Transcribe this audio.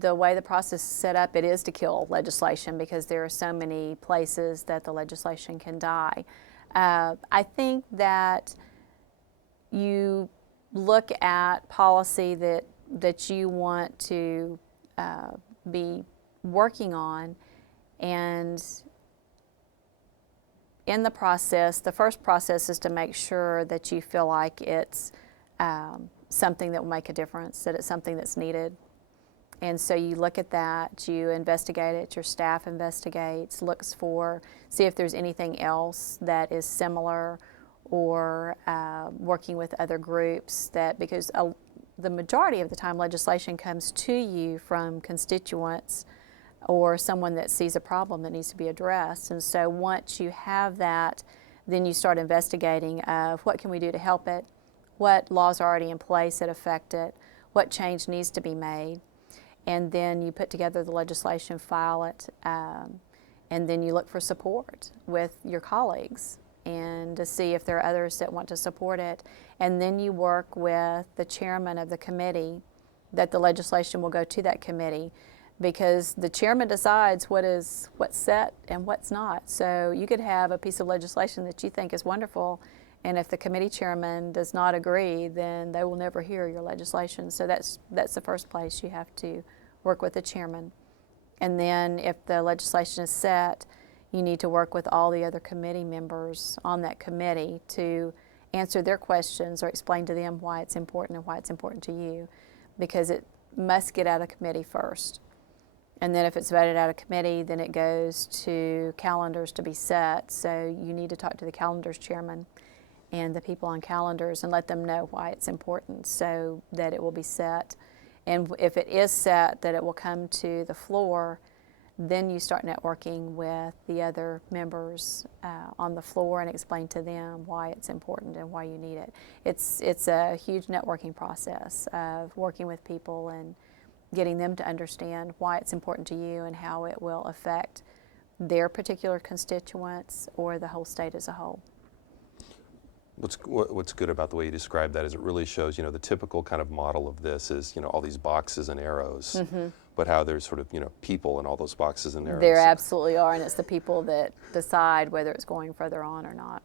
The way the process is set up, it is to kill legislation because there are so many places that the legislation can die. I think that you look at policy that you want to be working on, and in the process, the first process is to make sure that you feel like it's something that will make a difference, that it's something that's needed. And so you look at that, you investigate it, your staff investigates, looks for, see if there's anything else that is similar, or working with other groups because the majority of the time legislation comes to you from constituents or someone that sees a problem that needs to be addressed. And so once you have that, then you start investigating of what can we do to help it, what laws are already in place that affect it, what change needs to be made. And then you put together the legislation, file it, and then you look for support with your colleagues and to see if there are others that want to support it. And then you work with the chairman of the committee that the legislation will go to that committee, because the chairman decides what's set and what's not. So you could have a piece of legislation that you think is wonderful, and if the committee chairman does not agree, then they will never hear your legislation. So that's the first place. You have to work with the chairman. And then if the legislation is set, you need to work with all the other committee members on that committee to answer their questions or explain to them why it's important and why it's important to you, because it must get out of committee first. And then if it's voted out of committee, then it goes to calendars to be set. So you need to talk to the calendars chairman and the people on calendars and let them know why it's important so that it will be set. And if it is set, that it will come to the floor, then you start networking with the other members on the floor and explain to them why it's important and why you need it. It's a huge networking process of working with people and getting them to understand why it's important to you and how it will affect their particular constituents or the whole state as a whole. What's good about the way you describe that is it really shows, the typical kind of model of this is, all these boxes and arrows, but how there's sort of, people in all those boxes and arrows. There absolutely are, and it's the people that decide whether it's going further on or not.